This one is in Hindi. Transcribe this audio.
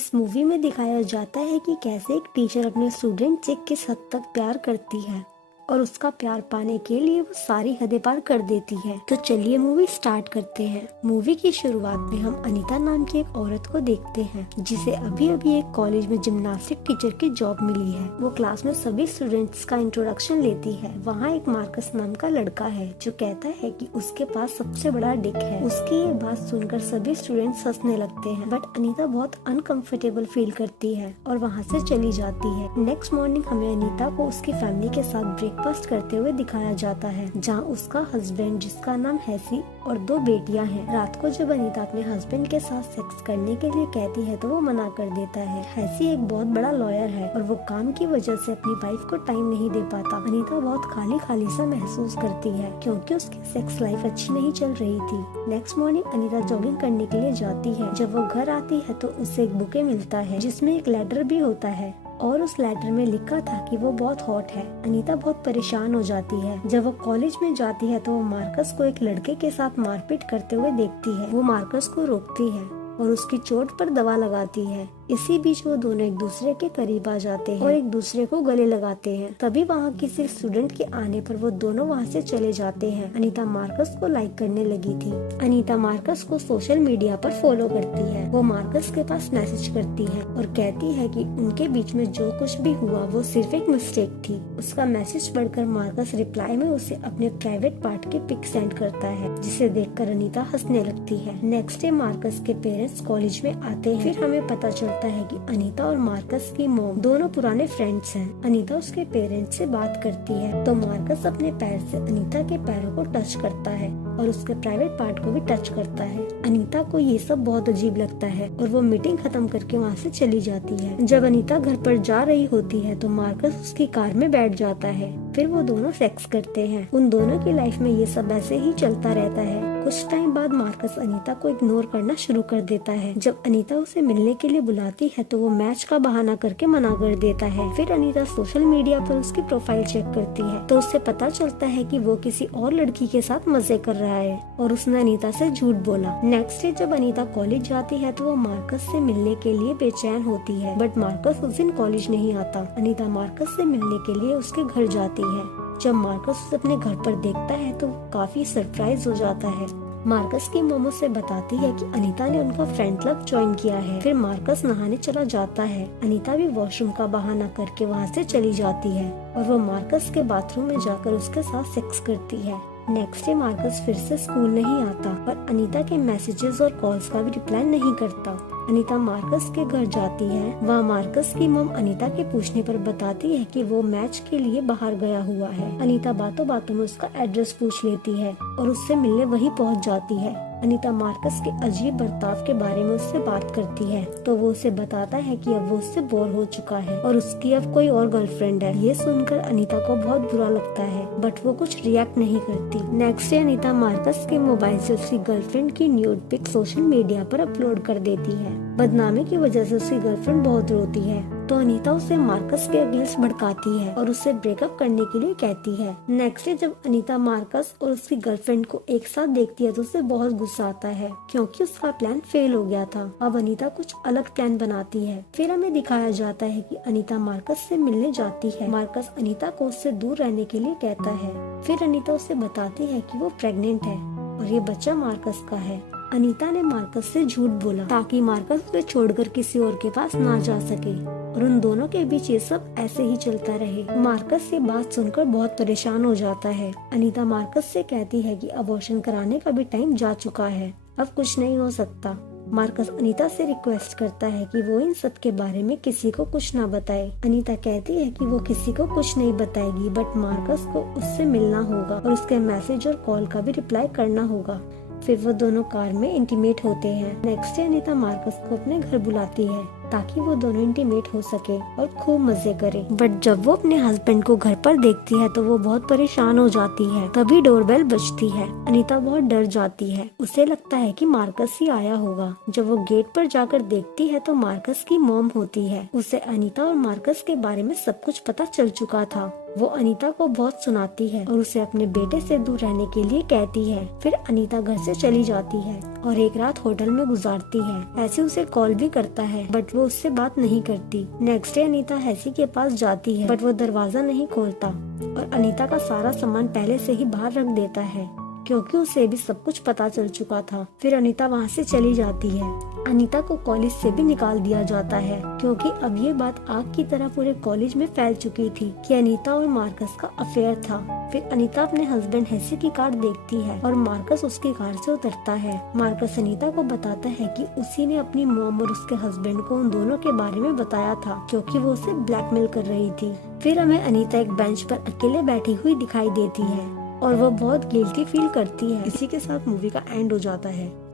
इस मूवी में दिखाया जाता है कि कैसे एक टीचर अपने स्टूडेंट से किस हद तक प्यार करती है और उसका प्यार पाने के लिए वो सारी हदें पार कर देती है। तो चलिए मूवी स्टार्ट करते हैं। मूवी की शुरुआत में हम अनीता नाम की एक औरत को देखते हैं जिसे अभी अभी एक कॉलेज में जिम्नास्टिक टीचर की जॉब मिली है। वो क्लास में सभी स्टूडेंट्स का इंट्रोडक्शन लेती है। वहाँ एक मार्कस नाम का लड़का है जो कहता है कि उसके पास सबसे बड़ा डिक है। उसकी ये बात सुनकर सभी स्टूडेंट्स हंसने लगते हैं, बट अनीता बहुत अनकंफर्टेबल फील करती है और वहाँ से चली जाती है। नेक्स्ट मॉर्निंग हमें अनीता को उसकी फैमिली के साथ ब्रेकफास्ट करते हुए दिखाया जाता है, जहाँ उसका हस्बैंड जिसका नाम हैसी और 2 बेटियां हैं। रात को जब अनीता अपने हस्बैंड के साथ सेक्स करने के लिए कहती है तो वो मना कर देता है। हैसी एक बहुत बड़ा लॉयर है और वो काम की वजह से अपनी वाइफ को टाइम नहीं दे पाता। अनीता बहुत खाली खाली सा महसूस करती है क्योंकि उसकी सेक्स लाइफ अच्छी नहीं चल रही थी। नेक्स्ट मॉर्निंग अनीता जॉगिंग करने के लिए जाती है। जब वो घर आती है तो उसे एक बुके मिलता है जिसमें एक लेटर भी होता है और उस लेटर में लिखा था कि वो बहुत हॉट है। अनीता बहुत परेशान हो जाती है। जब वो कॉलेज में जाती है तो वो मार्कस को एक लड़के के साथ मारपीट करते हुए देखती है। वो मार्कस को रोकती है और उसकी चोट पर दवा लगाती है। इसी बीच वो दोनों एक दूसरे के करीब आ जाते हैं और एक दूसरे को गले लगाते हैं। तभी वहाँ किसी स्टूडेंट के आने पर वो दोनों वहाँ से चले जाते हैं। अनीता मार्कस को लाइक करने लगी थी। अनीता मार्कस को सोशल मीडिया पर फॉलो करती है। वो मार्कस के पास मैसेज करती है और कहती है कि उनके बीच में जो कुछ भी हुआ वो सिर्फ एक मिस्टेक थी। उसका मैसेज पढ़कर मार्कस रिप्लाई में उसे अपने प्राइवेट पार्ट के पिक सेंड करता है, जिसे देखकर अनीता हंसने लगती है। नेक्स्ट डे मार्कस के पेरेंट्स कॉलेज में आते हैं। फिर हमें पता चलता है कि अनीता और मार्कस की मॉम दोनों पुराने फ्रेंड्स हैं। अनीता उसके पेरेंट्स से बात करती है तो मार्कस अपने पैर से अनीता के पैरों को टच करता है और उसके प्राइवेट पार्ट को भी टच करता है। अनीता को ये सब बहुत अजीब लगता है और वो मीटिंग खत्म करके वहाँ से चली जाती है। जब अनीता घर पर जा रही होती है तो मार्कस उसकी कार में बैठ जाता है। फिर वो दोनों सेक्स करते हैं। उन दोनों की लाइफ में ये सब ऐसे ही चलता रहता है। कुछ टाइम बाद मार्कस अनीता को इग्नोर करना शुरू कर देता है। जब अनीता उसे मिलने के लिए बुलाती है तो वो मैच का बहाना करके मना कर देता है। फिर अनीता सोशल मीडिया पर उसकी प्रोफाइल चेक करती है तो उससे पता चलता है कि वो किसी और लड़की के साथ मजे कर रहा है और उसने अनीता से झूठ बोला। नेक्स्ट डे जब अनीता कॉलेज जाती है तो वो मार्कस से मिलने के लिए बेचैन होती है, बट मार्कस उस दिन कॉलेज नहीं आता। अनीता मार्कस से मिलने के लिए उसके घर जाती है। जब मार्कस उसे अपने घर पर देखता है तो काफी सरप्राइज हो जाता है। मार्कस की मॉम उसे बताती है कि अनीता ने उनका फ्रेंड क्लब ज्वाइन किया है। फिर मार्कस नहाने चला जाता है। अनीता भी वॉशरूम का बहाना करके वहाँ से चली जाती है और वो मार्कस के बाथरूम में जाकर उसके साथ सेक्स करती है। नेक्स्ट डे मार्कस फिर से स्कूल नहीं आता और अनीता के मैसेजेस और कॉल्स का भी रिप्लाई नहीं करता। अनीता मार्कस के घर जाती है। वहाँ मार्कस की मॉम अनीता के पूछने पर बताती है कि वो मैच के लिए बाहर गया हुआ है। अनीता बातों बातों में उसका एड्रेस पूछ लेती है और उससे मिलने वहीं पहुँच जाती है। अनीता मार्कस के अजीब बर्ताव के बारे में उससे बात करती है तो वो उसे बताता है कि अब वो उससे बोर हो चुका है और उसकी अब कोई और गर्लफ्रेंड है। ये सुनकर अनीता को बहुत बुरा लगता है, बट वो कुछ रिएक्ट नहीं करती। नेक्स्ट डे अनीता मार्कस के मोबाइल से उसकी गर्लफ्रेंड की न्यूड पिक सोशल मीडिया पर अपलोड कर देती है। बदनामी की वजह से उसकी गर्लफ्रेंड बहुत रोती है तो अनीता उसे मार्कस के अगेंस्ट भड़काती है और उससे ब्रेकअप करने के लिए कहती है। नेक्स्ट डे जब अनीता मार्कस और उसकी गर्लफ्रेंड को एक साथ देखती है तो उसे बहुत गुस्सा आता है क्योंकि उसका प्लान फेल हो गया था। अब अनीता कुछ अलग प्लान बनाती है। फिर हमें दिखाया जाता है कि अनीता मार्कस से मिलने जाती है। मार्कस अनीता को उससे दूर रहने के लिए कहता है। फिर अनीता उसे बताती है कि वो प्रेग्नेंट है और ये बच्चा मार्कस का है। अनीता ने मार्कस से झूठ बोला ताकि मार्कस उसे छोड़कर किसी और के पास ना जा सके और उन दोनों के बीच ये सब ऐसे ही चलता रहे। मार्कस ये बात सुनकर बहुत परेशान हो जाता है। अनीता मार्कस से कहती है कि अबॉर्शन कराने का भी टाइम जा चुका है, अब कुछ नहीं हो सकता। मार्कस अनीता से रिक्वेस्ट करता है कि वो इन सब के बारे में किसी को कुछ ना बताए। अनीता कहती है कि वो किसी को कुछ नहीं बताएगी, बट मार्कस को उससे मिलना होगा और उसके मैसेज और कॉल का भी रिप्लाई करना होगा। फिर वो दोनों कार में इंटीमेट होते हैं। नेक्स्ट डे अनीता मार्कस को अपने घर बुलाती है ताकि वो दोनों इंटीमेट हो सके और खूब मजे करे। बट जब वो अपने हस्बैंड को घर पर देखती है तो वो बहुत परेशान हो जाती है। तभी डोरबेल बजती है। अनीता बहुत डर जाती है। उसे लगता है कि मार्कस ही आया होगा। जब वो गेट पर जाकर देखती है तो मार्कस की मॉम होती है। उसे अनीता और मार्कस के बारे में सब कुछ पता चल चुका था वो अनीता को बहुत सुनाती है और उसे अपने बेटे से दूर रहने के लिए कहती है। फिर अनीता घर से चली जाती है और एक रात होटल में गुजारती है। हैसी उसे कॉल भी करता है बट वो उससे बात नहीं करती। नेक्स्ट डे अनीता हैसी के पास जाती है बट वो दरवाजा नहीं खोलता और अनीता का सारा सामान पहले से ही बाहर रख देता है क्योंकि उसे भी सब कुछ पता चल चुका था। फिर अनीता वहाँ से चली जाती है। अनीता को कॉलेज से भी निकाल दिया जाता है क्योंकि अब ये बात आग की तरह पूरे कॉलेज में फैल चुकी थी कि अनीता और मार्कस का अफेयर था। फिर अनीता अपने हस्बैंड हैसी की कार देखती है और मार्कस उसकी कार से उतरता है। मार्कस अनीता को बताता है कि उसी ने अपनी मॉम और उसके हस्बैंड को उन दोनों के बारे में बताया था क्योंकि वो उसे ब्लैकमेल कर रही थी। फिर हमें अनीता एक बेंच पर अकेले बैठी हुई दिखाई देती है और वो बहुत गिल्टी फील करती है। इसी के साथ मूवी का एंड हो जाता है।